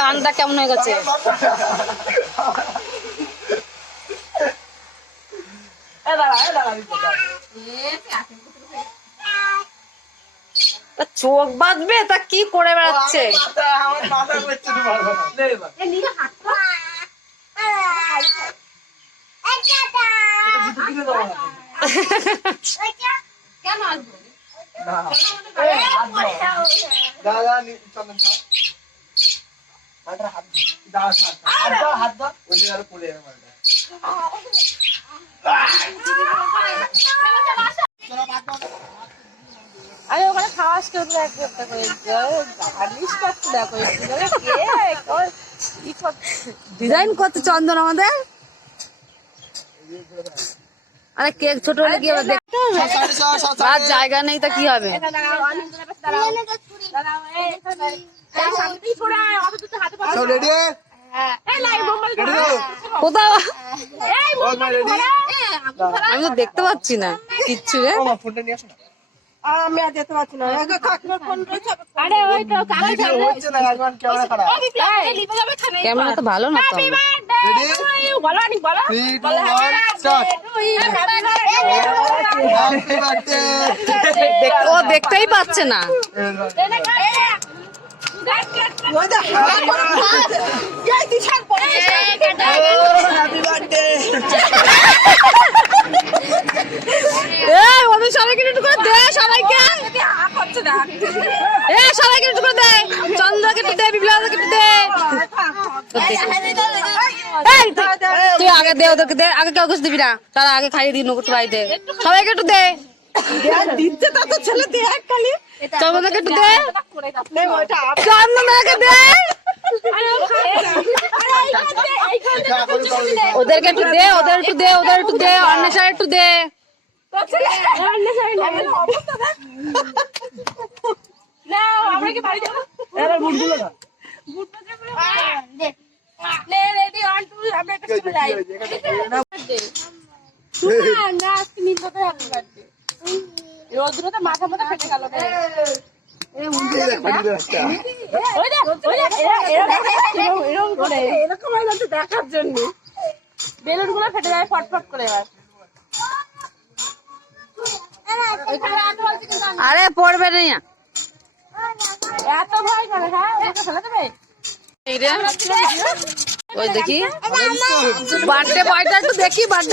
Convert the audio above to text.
কানটা কেমন হয়ে গেছে। চোখ বাঁধবে তা কি করে বেড়াচ্ছে। আরে ওখানে খাওয়াস কেউ ডিজাইন করতে চন্দন আমাদের। আরে কেক ছোট হলে কি হবে দেখতে হবে, আর জায়গা নেই তা কি হবে। কোথাও আমি তো দেখতে পাচ্ছি না কিচ্ছু। আমি আর যেতে পারছি না। ক্যামেরা তো ভালো না তো। ও দেখতেই পাচ্ছে না। ওদের সবাইকে একটু করে দে, সবাইকে সবাইকে একটু করে দে, চন্দ্রকে একটু দে, বিপ্লবকে একটু দে। তুই আগে দে, ওদেরকে দে, আগে কেউ কিছু দিবি না, তারা আগে খাইয়ে দিই নকুট বাড়িতে। সবাইকে একটু দে, চন্দ্রকে একটু দে, চন্দ্রকে দে, ওদেরকে একটু দে, ওদের একটু দে, ওদের একটু দে, অন্বেষার একটু দে। মাথা মাথা ফেটে গেল। দেখার জন্য বেলুন গুলো ফেটে যায় ফটফট করে। আরে পড়বে না, এত ভয় করে। হ্যাঁ ফেলে দেবে। ওই দেখি বার্থডে বয়টা একটু দেখি, বার্থডে